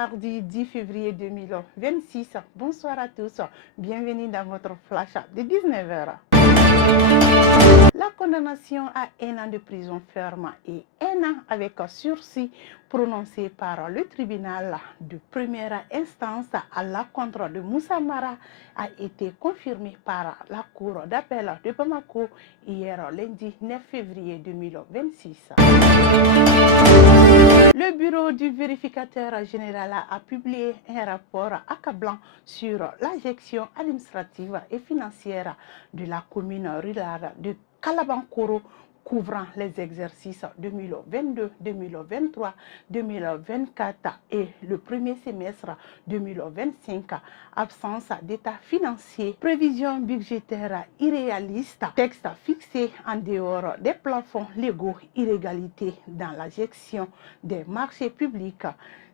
mardi 10 février 2026. Bonsoir à tous, bienvenue dans votre flash de 19h. La condamnation à 1 an de prison ferme et 1 an avec sursis prononcé par le tribunal de première instance à l'encontre de Moussa Mara a été confirmée par la Cour d'appel de Bamako hier lundi 9 février 2026. Le bureau du vérificateur général a publié un rapport accablant sur la gestion administrative et financière de la commune rurale de Kalabankoro couvrant les exercices 2022, 2023, 2024 et le premier semestre 2025. Absence d'état financier, prévision budgétaire irréaliste, texte fixé en dehors des plafonds légaux, illégalité dans la gestion des marchés publics,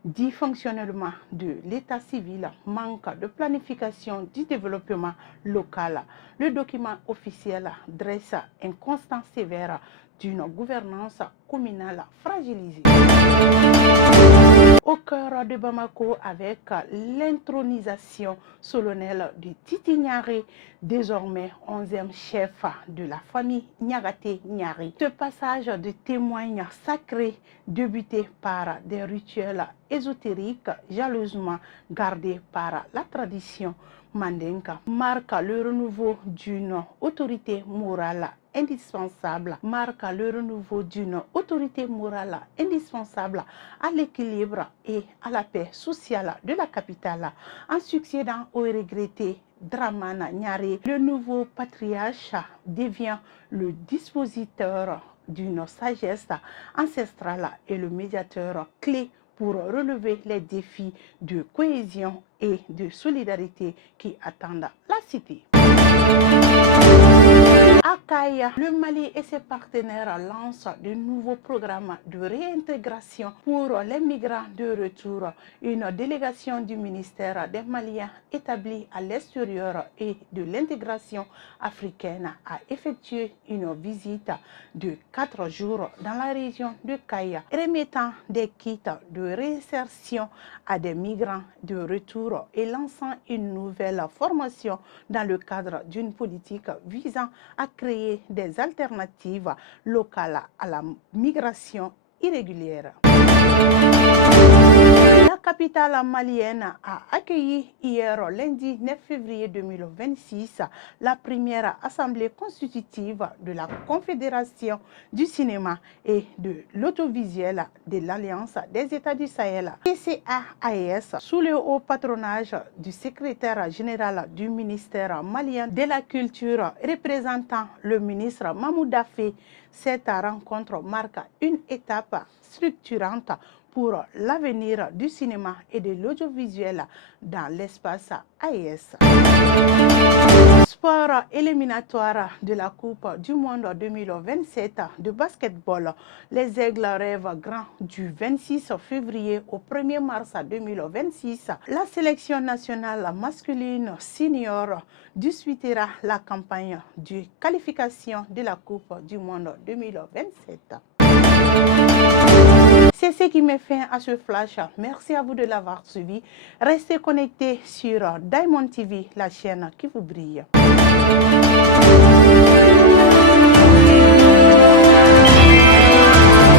dysfonctionnement de l'état civil, manque de planification du développement local. Le document officiel dresse un constat sévère d'une gouvernance communale fragilisée. Au cœur de Bamako, avec l'intronisation solennelle de Titi Nyari, désormais 11e chef de la famille Nyagate Nyari. Ce passage de témoins sacrés, débuté par des rituels ésotériques jalousement gardés par la tradition mandinka, marque le renouveau d'une autorité morale indispensable, à l'équilibre et à la paix sociale de la capitale. En succédant au regretté Dramana Nyari, le nouveau patriarche devient le dispositeur d'une sagesse ancestrale et le médiateur clé pour relever les défis de cohésion et de solidarité qui attendent la cité. À Kaya, le Mali et ses partenaires lancent de nouveaux programmes de réintégration pour les migrants de retour. Une délégation du ministère des Maliens établie à l'extérieur et de l'intégration africaine a effectué une visite de 4 jours dans la région de Kaya, remettant des kits de réinsertion à des migrants de retour et lançant une nouvelle formation dans le cadre d'une politique visant à créer des alternatives locales à la migration irrégulière. La capitale malienne a accueilli hier lundi 9 février 2026 la première assemblée constitutive de la Confédération du cinéma et de l'audiovisuel de l'Alliance des États du Sahel, CCA-AES, sous le haut patronage du secrétaire général du ministère malien de la Culture, représentant le ministre Mahmoud Daffé. Cette rencontre marque une étape structurante pour l'avenir du cinéma et de l'audiovisuel dans l'espace AES. Sport éliminatoire de la Coupe du Monde 2027 de basketball. Les Aigles rêvent grand du 26 février au 1er mars 2026. La sélection nationale masculine senior disputera la campagne de qualification de la Coupe du Monde 2027. C'est ce qui met fin à ce flash. Merci à vous de l'avoir suivi. Restez connectés sur Diamond TV, la chaîne qui vous brille.